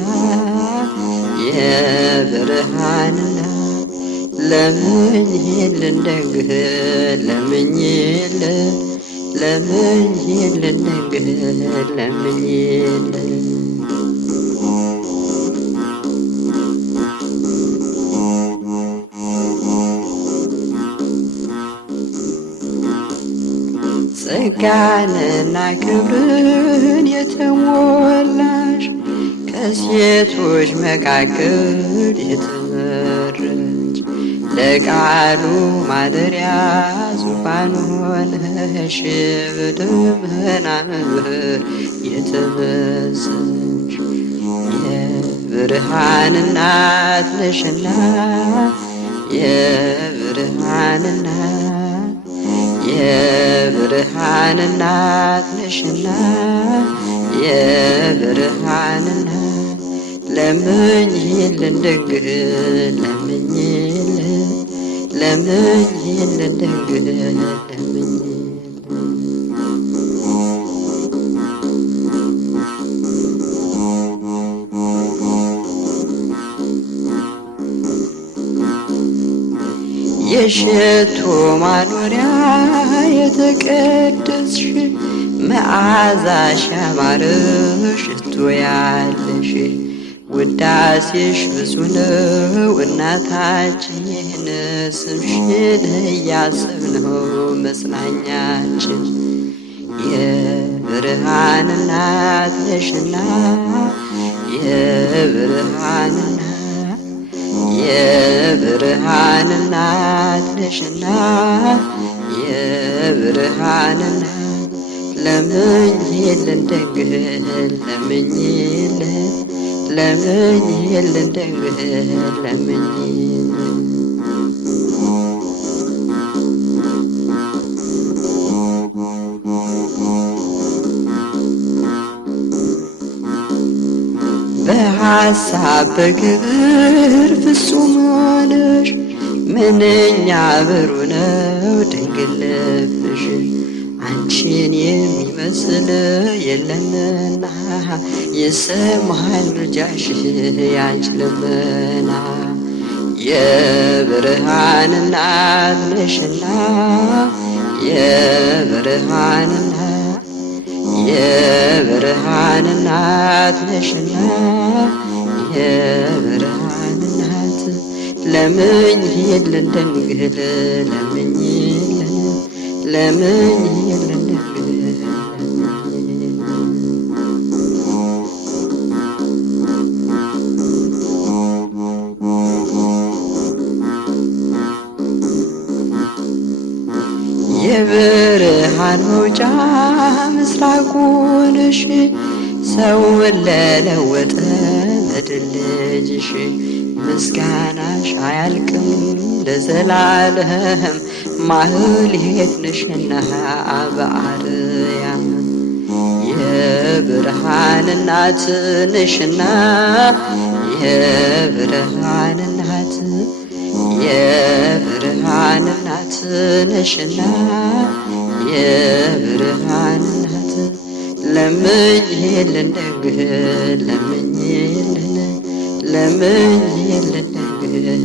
የብርሃን እናት ለምኝልን ደግህ ለምኝልን ለምኝልን ደግህ ለምኝልን ጸጋንና ክብርን የተሞላሽ ከሴቶች መካከል የተመረጥሽ ለቃሉ ማደሪያ ዙፋን ሆነሽ በደመና መብረር የተመሰልሽ የብርሃን እናት ነሽና የብርሃን እናት የብርሃን እናት ነሽና የብርሃን እናት ለምኝልን ደግህ ለምኝልን ለምኝልን ደግህ ለምኝልን የሽቱ ማኖሪያ የተቀደስሽ መዓዛሽ ያማረ ሽቱ ያለሽ ውዳሴሽ ብዙ ነው እናታችን ስምሽን እያሰብነው መጽናኛችን የብርሃን እናት ነሽና የብርሃን እናት ነሽና የብርሃን እናት ለምኝልን ድንግል ለምኝልን ድንግል ለምኝልን በሐሳብ በግብር ፍጹም ሆነሽ ምንኛ ብሩህ ነው ድንግል ልብሽ አንቺን የሚመስል የለምና ይሰማል ምልጃሽ ያንቺ ልመና የብርሃን እናት ነሽና የብርሃን እናት ነሽና የብርሃን እናት ለምኝልን ድንግል ለምኝልን ድንግል የብርሃን መውጫ ምስራቁ ነሽ ሰውን ለለወጠ መድን ልጅሽ ምስጋናሽ አያልቅም ለዘላለም ማህሌት ነሽና በአርያም የብርሃን እናት ነሽና የብርሃን እናት ነሽና የብርሃን እናት ለምኝልን ድንግል ለምኝልን ድንግል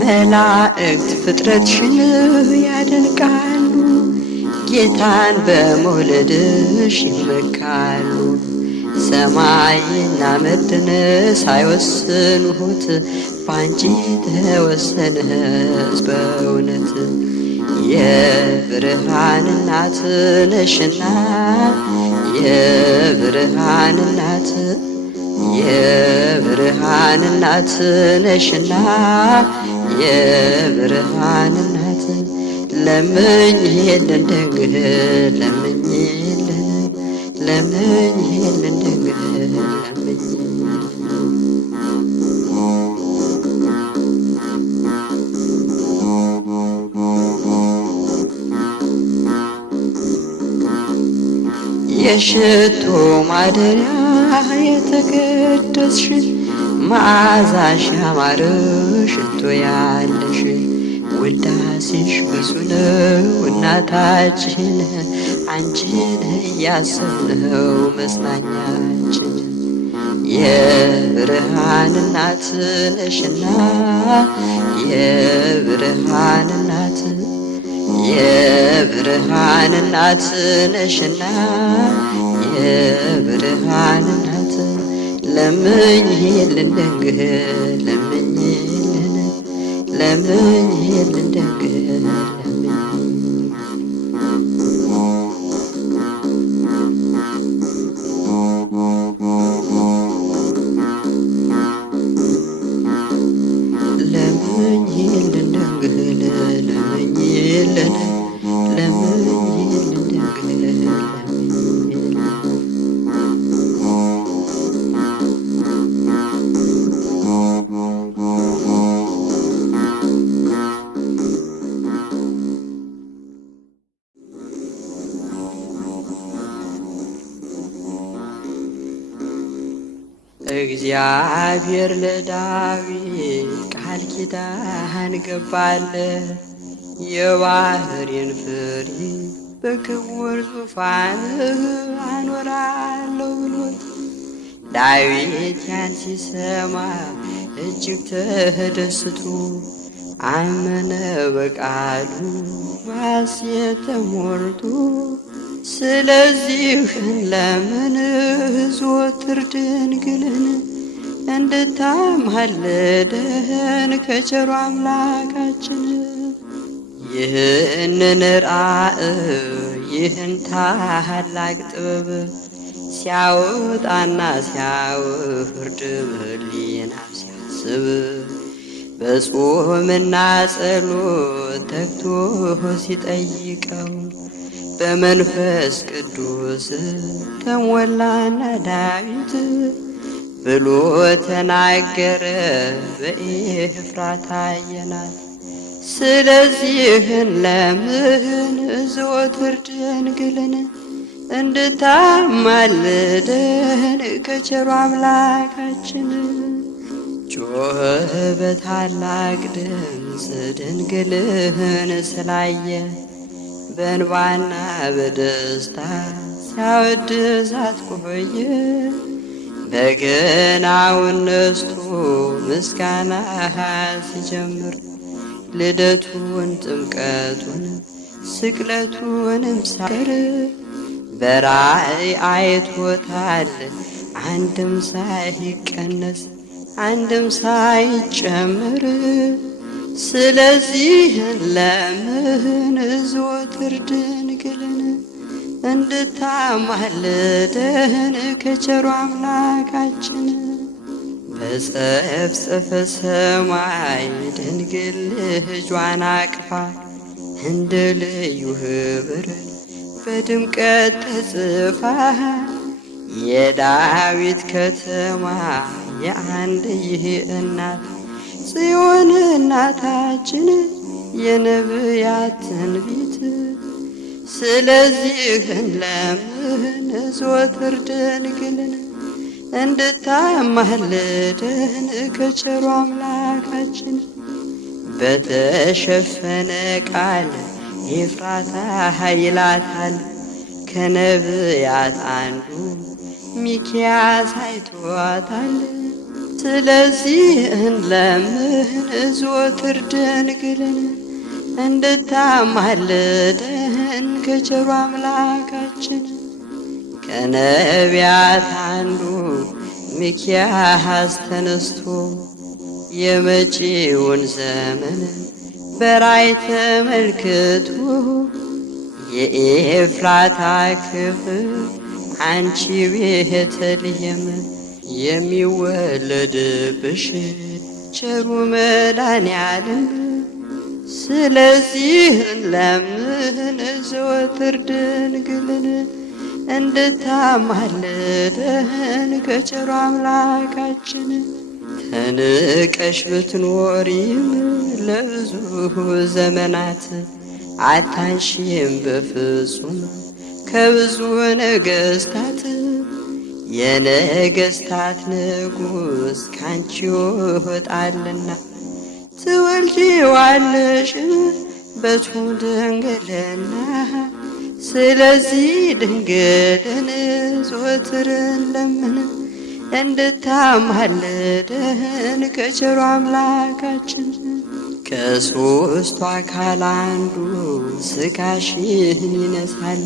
መላእክት ፍጥረትሽን ያደንቃሉ ጌታን በመውለድሽ ይመካሉ ሰማይና ምድርን ሳይወስኑት ባንቺ ተወሰነስ በእውነት የብርሃን እናት ነሽና የብርሃን እናት ነሽና የብርሃን እናት ለምኝልን ድንግል ለምኝልን ድንግል የሽቶ ማደሪያ የተቀደስሽ መዓዛሽ ያማረ ሽቶ ያለሽ ውዳሴሽ ብዙ ነው እናታችን አንቺን እያሰብነው መጽናኛችን የብርሃን እናት ነሽና የብርሃን እናት ነሽና የብርሃን እናት ለምኝልን ድንግል ለምኝልን ድንግል ለምኝልን ድንግል ለምኝልን ድንግል እግዚአብሔር ለዳዊት ቃል ኪዳን ገባለት የባህሬን ፍሬ በክቡር ዙፋን አኖራለሁ ብሎት ዳዊት ያን ሲሰማ እጅግ ተደስቶ አመነ በቃሉ በሐሴት ተሞልቶ። ስለዚህ ለምንህ ዘወትር ድንግልን እንድታማልደን ከቸሩ አምላካችን። ይህንን ራእይ ይህን ታላቅ ጥበብ ሲያወጣና ሲያወርድ በሕሊና ሲያስብ በጾምና ጸሎት ተግቶ ሲጠይቀው በመንፈስ ቅዱስ ተሞላና ዳዊት ብሎ ተናገረ በኤፍራታ አየናት። ስለዚህ ለምን ዘወትር ድንግልን እንድታማልደን ከቸሩ አምላካችን። ጮኸ በታላቅ ድምፅ ድንግልህን ስላየ በእንባና በደስታ ሲያወድሳት ቆየ። በገናውን ነስቶ ምስጋና ሲጀምር ልደቱን ጥምቀቱን ስቅለቱንም ሳይቀር በራእይ አይቶታል አንድም ሳይቀነስ አንድም ሳይጨምር። ስለዚህ ለምን ዘወትር ድንግልን እንድታማልደን ከቸሩ አምላካችን። በጸፍጸፈ ሰማይ ድንግል ልጇን አቅፋ እንደ ልዩ ኅብር በድምቀት ተጽፋ የዳዊት ከተማ የአንድዬ እናት ጽዮን እናታችን የነቢያት ትንቢት። ስለዚህ ለምን ዘወትር ድንግልን እንድታማልደን ከቸሩ አምላካችን። በተሸፈነ ቃል ኤፍራታ ይላታል ከነቢያት አንዱ ሚክያስ አይቶታል። ስለዚህ ለምን ዘወትር ድንግልን እንድታማልደን ከቸሩ አምላካችን። ከነቢያት አንዱ ሚክያስ ተነስቶ የመጪውን ዘመን በራእይ ተመልክቶ የኤፍራታ ክፍል አንቺ ቤተልሔም የሚወለድብሽ ቸሩ መድኃኔዓለም። ስለዚህ ለምን ዘወትር ድንግልን እንድታማልደን ከቸሩ አምላካችን። ተንቀሽ ብትኖሪም ለብዙ ዘመናት አታንሺም በፍጹም ከብዙ ነገሥታት። የነገሥታት ንጉሥ ካንቺ ይወጣልና ትወልጂዋለሽ በቱም ድንግልና። ስለዚህ ድንግልን ዘወትር ለምን እንድታማልደን ከቸሩ አምላካችን። ከሦስቱ አካል አንዱ ሥጋሽን ይነሳል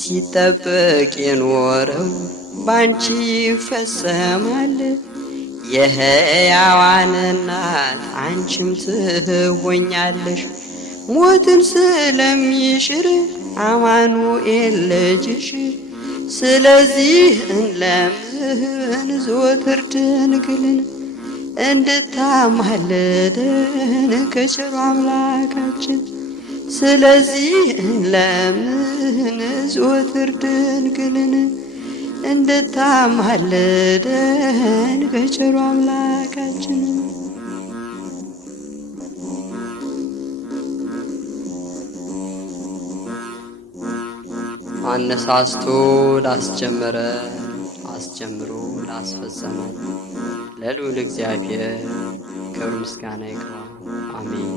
ሲጠበቅ የኖረው ባንቺ ይፈጸማል። የሕያዋን እናት አንቺም ትሆኛለሽ ሞትን ስለሚሽር አማኑኤል ልጅሽ። ስለዚህ ለምን ዘወትር ድንግልን እንድታማልደን ከቸሩ አምላካችን። ስለዚህ ለምን ዘወትር ድንግልን እንድታማልደን ከቸሩ አምላካችን። አነሳስቶ ላስጀመረ አስጀምሮ ላስፈጸመ ለልዑል እግዚአብሔር ክብር ምስጋና ይግባው። አሜን።